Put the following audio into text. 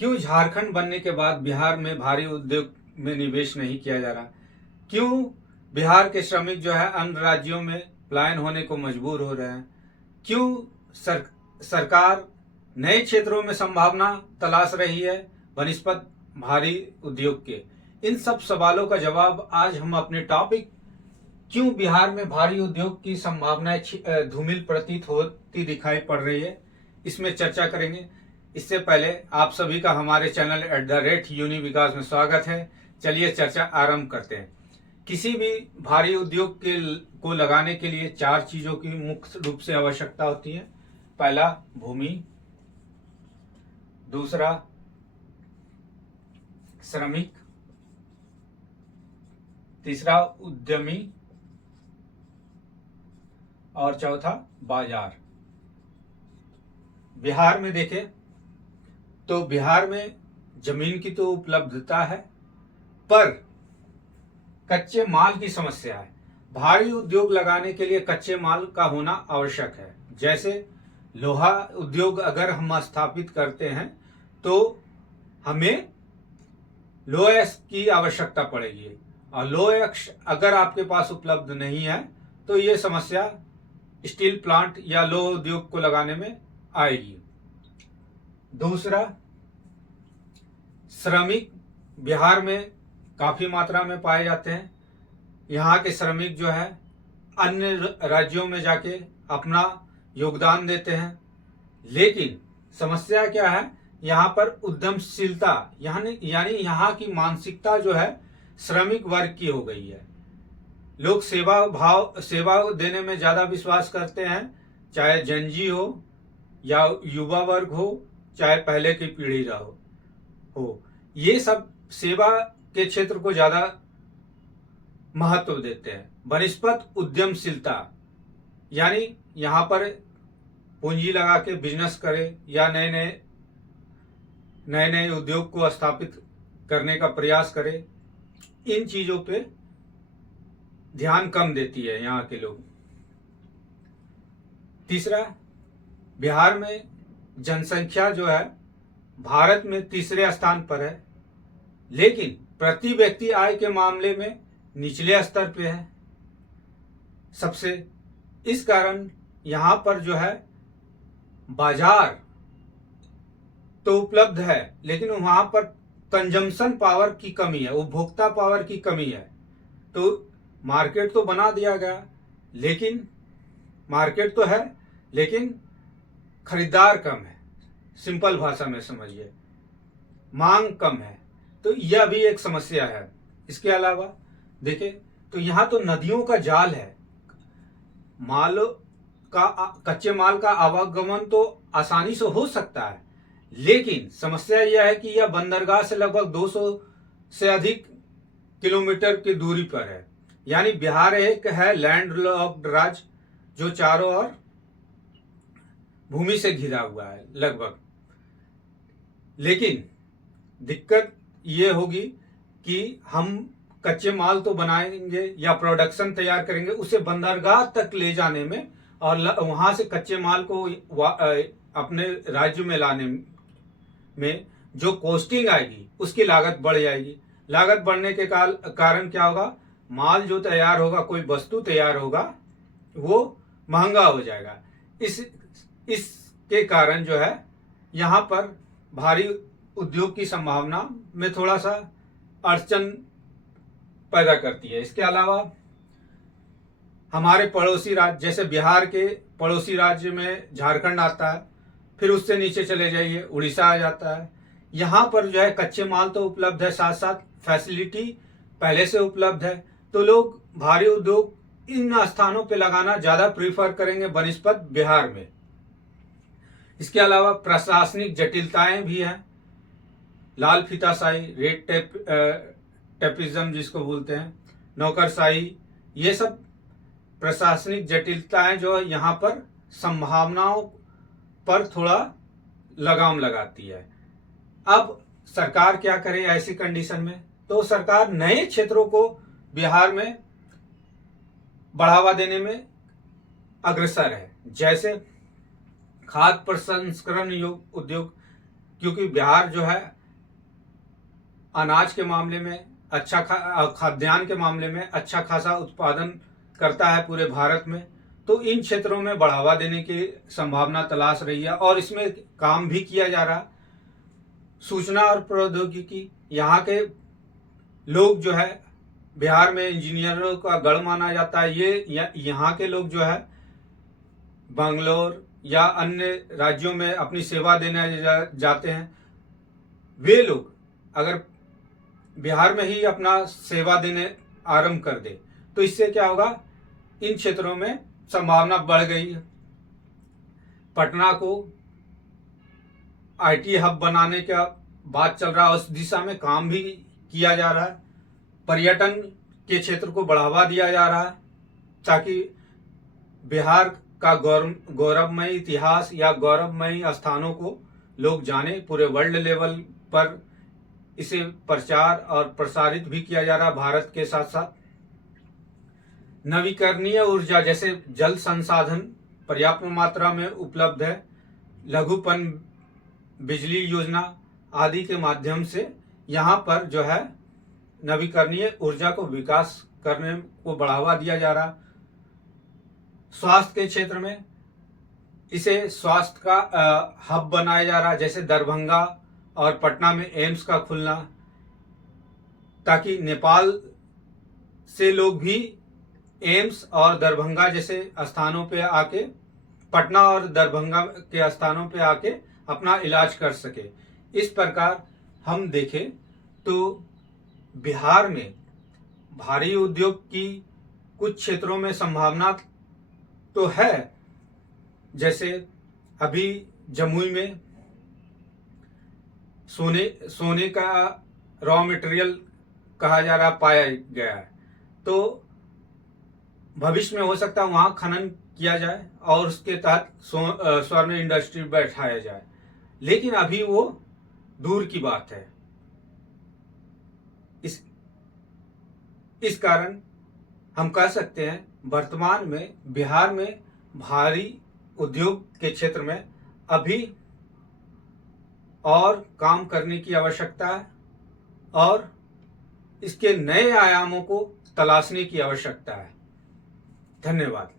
क्यों झारखंड बनने के बाद बिहार में भारी उद्योग में निवेश नहीं किया जा रहा? क्यों बिहार के श्रमिक जो है अन्य राज्यों में पलायन होने को मजबूर हो रहे हैं? क्यों सरकार नए क्षेत्रों में संभावना तलाश रही है बनिस्पत भारी उद्योग के? इन सब सवालों का जवाब आज हम अपने टॉपिक क्यों बिहार में भारी उद्योग की संभावनाएं धूमिल प्रतीत होती दिखाई पड़ रही है, इसमें चर्चा करेंगे। इससे पहले आप सभी का हमारे चैनल @यूनि विकास में स्वागत है। चलिए चर्चा आरंभ करते हैं। किसी भी भारी उद्योग को लगाने के लिए 4 चीजों की मुख्य रूप से आवश्यकता होती है। पहला भूमि, दूसरा श्रमिक, तीसरा उद्यमी और चौथा बाजार। बिहार में देखें तो बिहार में जमीन की तो उपलब्धता है, पर कच्चे माल की समस्या है। भारी उद्योग लगाने के लिए कच्चे माल का होना आवश्यक है। जैसे लोहा उद्योग अगर हम स्थापित करते हैं तो हमें लोहा की आवश्यकता पड़ेगी, और लोहा अगर आपके पास उपलब्ध नहीं है तो ये समस्या स्टील प्लांट या लोह उद्योग को लगाने में आएगी। दूसरा, श्रमिक बिहार में काफी मात्रा में पाए जाते हैं। यहाँ के श्रमिक जो है अन्य राज्यों में जाके अपना योगदान देते हैं, लेकिन समस्या क्या है, यहाँ पर उद्यमशीलता यानी यहाँ की मानसिकता जो है श्रमिक वर्ग की हो गई है। लोग सेवा देने में ज्यादा विश्वास करते हैं, चाहे जनजी हो या युवा वर्ग हो, चाहे पहले की पीढ़ी हो, ये सब सेवा के क्षेत्र को ज्यादा महत्व देते हैं बनिस्पत उद्यमशीलता। यानी यहाँ पर पूंजी लगा के बिजनेस करे या नए नए उद्योग को स्थापित करने का प्रयास करे, इन चीजों पे ध्यान कम देती है यहाँ के लोग। तीसरा, बिहार में जनसंख्या जो है भारत में तीसरे स्थान पर है, लेकिन प्रति व्यक्ति आय के मामले में निचले स्तर पे है सबसे। इस कारण यहाँ पर जो है बाजार तो उपलब्ध है, लेकिन वहां पर कंजम्पशन पावर की कमी है, उपभोक्ता पावर की कमी है। तो मार्केट तो बना दिया गया, लेकिन मार्केट तो है लेकिन खरीदार कम है। सिंपल भाषा में समझिए, मांग कम है, तो यह भी एक समस्या है। इसके अलावा देखें तो यहाँ तो नदियों का जाल है। कच्चे माल का आवागमन तो आसानी से हो सकता है, लेकिन समस्या यह है कि यह बंदरगाह से लगभग 200 से अधिक किलोमीटर की दूरी पर है। यानी बिहार एक है लैंड लॉक्ड राज्य जो चारों ओर भूमि से घिरा हुआ है लगभग। लेकिन दिक्कत ये होगी कि हम कच्चे माल तो बनाएंगे या प्रोडक्शन तैयार करेंगे, उसे बंदरगाह तक ले जाने में और वहां से कच्चे माल को अपने राज्य में लाने में जो कॉस्टिंग आएगी उसकी लागत बढ़ जाएगी। लागत बढ़ने के कारण क्या होगा, माल जो तैयार होगा, कोई वस्तु तैयार होगा, वो महंगा हो जाएगा। इसके कारण जो है यहाँ पर भारी उद्योग की संभावना में थोड़ा सा अड़चन पैदा करती है। इसके अलावा हमारे पड़ोसी राज्य, जैसे बिहार के पड़ोसी राज्य में झारखंड आता है, फिर उससे नीचे चले जाइए उड़ीसा आ जाता है। यहाँ पर जो है कच्चे माल तो उपलब्ध है, साथ साथ फैसिलिटी पहले से उपलब्ध है, तो लोग भारी उद्योग इन स्थानों पे लगाना ज्यादा प्रीफर करेंगे बनिस्पत बिहार में। इसके अलावा प्रशासनिक जटिलताएं भी हैं, लाल फीताशाही, रेड टेपिज्म जिसको बोलते हैं, नौकरशाही, ये सब प्रशासनिक जटिलताएं जो यहाँ पर संभावनाओं पर थोड़ा लगाम लगाती है। अब सरकार क्या करे ऐसी कंडीशन में? तो सरकार नए क्षेत्रों को बिहार में बढ़ावा देने में अग्रसर है। जैसे खाद्य प्रसंस्करण उद्योग, क्योंकि बिहार जो है अनाज के मामले में अच्छा खाद्यान्न के मामले में अच्छा खासा उत्पादन करता है पूरे भारत में। तो इन क्षेत्रों में बढ़ावा देने की संभावना तलाश रही है और इसमें काम भी किया जा रहा। सूचना और प्रौद्योगिकी, यहाँ के लोग जो है बिहार में इंजीनियरों का गढ़ माना जाता है। ये यहाँ के लोग जो है बेंगलोर या अन्य राज्यों में अपनी सेवा देने जाते हैं। वे लोग अगर बिहार में ही अपना सेवा देने आरंभ कर दे तो इससे क्या होगा, इन क्षेत्रों में संभावना बढ़ गई है। पटना को आईटी हब बनाने का बात चल रहा है, उस दिशा में काम भी किया जा रहा है। पर्यटन के क्षेत्र को बढ़ावा दिया जा रहा है ताकि बिहार का गौरवमयी इतिहास या गौरवमयी स्थानों को लोग जाने। पूरे वर्ल्ड लेवल पर इसे प्रचार और प्रसारित भी किया जा रहा है। भारत के साथ साथ नवीकरणीय ऊर्जा जैसे जल संसाधन पर्याप्त मात्रा में उपलब्ध है। लघुपन बिजली योजना आदि के माध्यम से यहाँ पर जो है नवीकरणीय ऊर्जा को विकास करने को बढ़ावा दिया जा रहा। स्वास्थ्य के क्षेत्र में इसे स्वास्थ्य का हब बनाया जा रहा, जैसे दरभंगा और पटना में एम्स का खुलना, ताकि नेपाल से लोग भी एम्स और दरभंगा जैसे स्थानों पे आके, पटना और दरभंगा के स्थानों पे आके अपना इलाज कर सके। इस प्रकार हम देखें तो बिहार में भारी उद्योग की कुछ क्षेत्रों में संभावना तो है, जैसे अभी जमुई में सोने का रॉ मटेरियल कहा जा रहा पाया गया है। तो भविष्य में हो सकता है वहां खनन किया जाए और उसके तहत स्वर्ण इंडस्ट्री बैठाया जाए, लेकिन अभी वो दूर की बात है। इस कारण हम कह सकते हैं वर्तमान में बिहार में भारी उद्योग के क्षेत्र में अभी और काम करने की आवश्यकता है और इसके नए आयामों को तलाशने की आवश्यकता है। धन्यवाद।